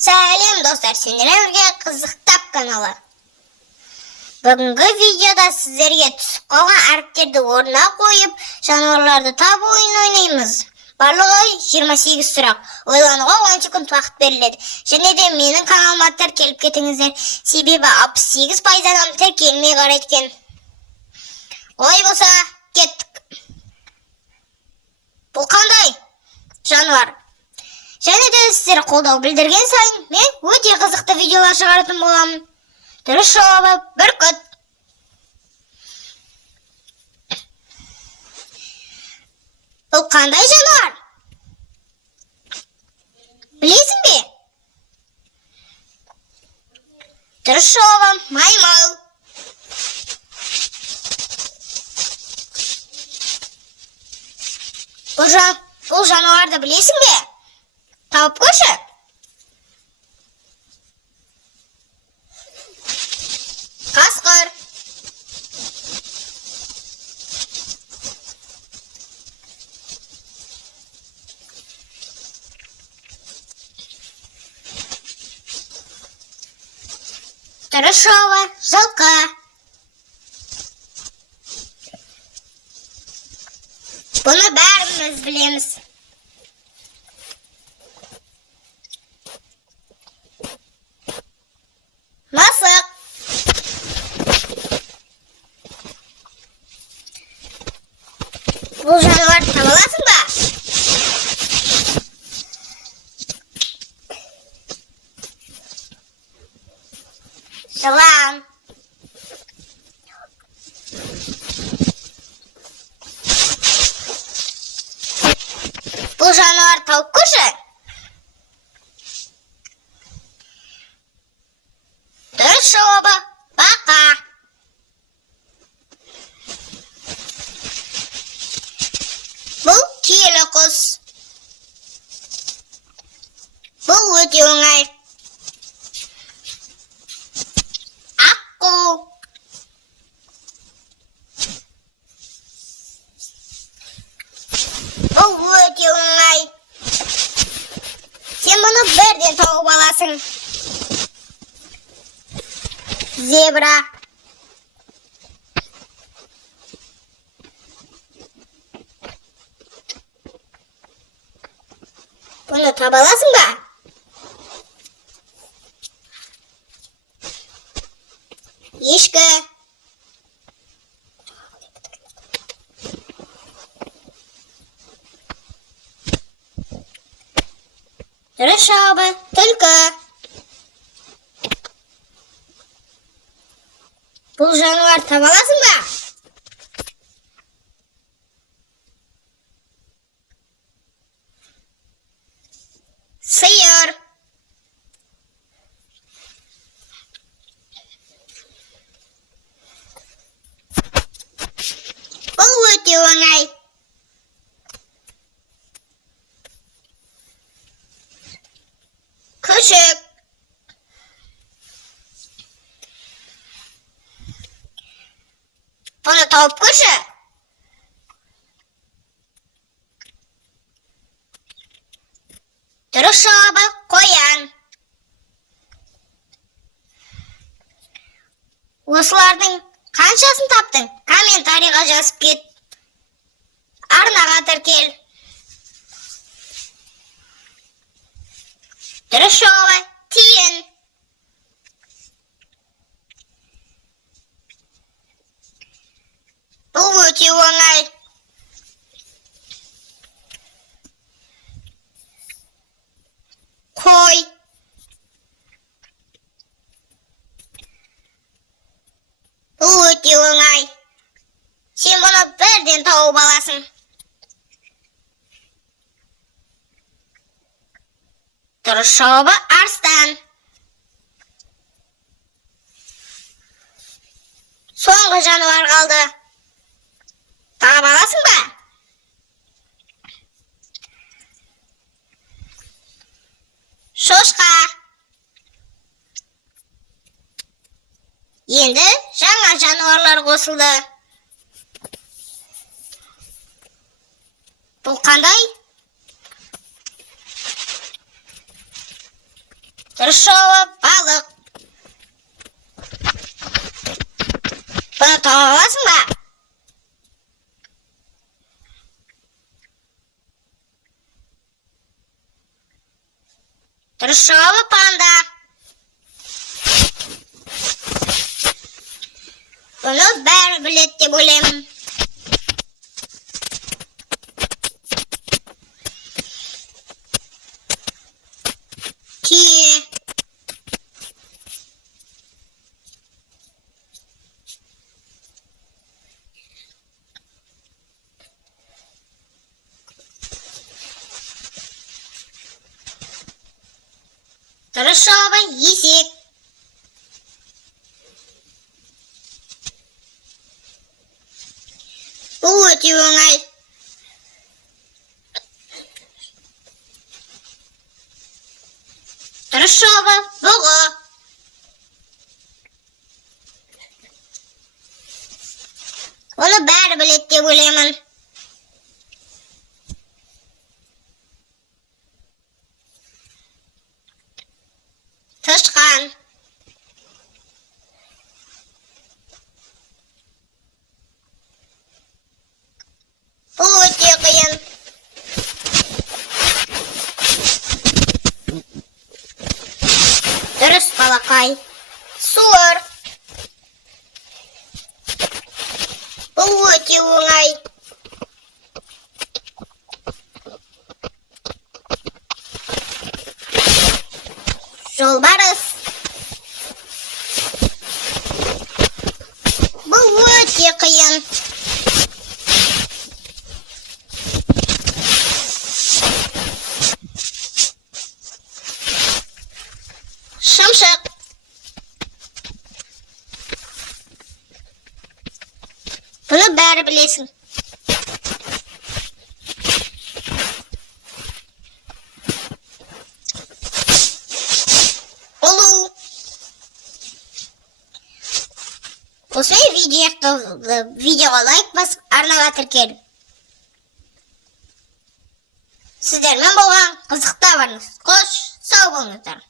Сәлем достар, сендерге қызықтап каналы. Бүгінгі видеода сіздерге түсіп қалған әріптерді орнына қойып, жануарларды табу ойынын ойнаймыз. Барлығы 28 сұрақ. Ойлануға 10 секунд уақыт беріледі. Және де менің каналыма тіркеліп кетіңіздер. Себебі 68% адам тіркелмей қарайды екен. Олай болса, кеттік. Бұл қандай жануар? Және де сіздер қолдау білдірген сайын мен өте қызықты видеолар шығаратын боламын. Дұрыс жауабы бүркіт. Бұл қандай жануар? Білесің бе? Дұрыс жауабы маймыл. Бұл жануарды білесің бе? Тауып көрші. Қасқыр. Дұрыс жауабы жылқы. Бұны бәріміз білеміз. Мысық. Бұл жануарды таба аласың ба? Жылан. Бұл жануарды тауып көрші. Дұрыс жауабы бақа. Бұл киелі құс. Бұл өте оңай. Аққу. Бұл өте оңай. Сен мұны бірден тауып аласың. Зебра. Бұны таба аласың ба? Ешкі. Дұрыс жауабы түлкі. Бұл жануар таба аласың ба? Сиыр. Бұл өте оңай. Күшік. Бұны тауып көрші. Дұрыс жауабы қоян. Осылардың қаншасын таптың? Комментарийға жазып кет. Арнаға тіркел. Дұрыс жауабы тиін. Бұл өте оңай. Қой. Бұл өте оңай. Сен бұны бірден тауып аласың. Дұрыс жауабы арыстан. Соңғы жануар қалды. Таба аласың ба? Шошқа. Енді жаңа жануарлар қосылды. Бұл қандай? Тырышова балық. Бұны таба аласың ба? Тырышова панда. Бұны бәрі біледі деп ойлаймын. Түйе. Тырышова есек. Бұл өте оңай. Тырышова бұғы. Оны бәрі біледі деп ойлаймын. Тышқан. Бұл өте қиын. Дұрыс, балақай. Суыр. Бұл өте оңай. Жолбарыс. Бұл өте қиын. Шымшық. Бұны бәрі білесің. Ұлу. Осымен видеоға лайк басып, арнаға тіркел. Сіздермен болған қызықта барыңыз. Қош, сау болыңыздар.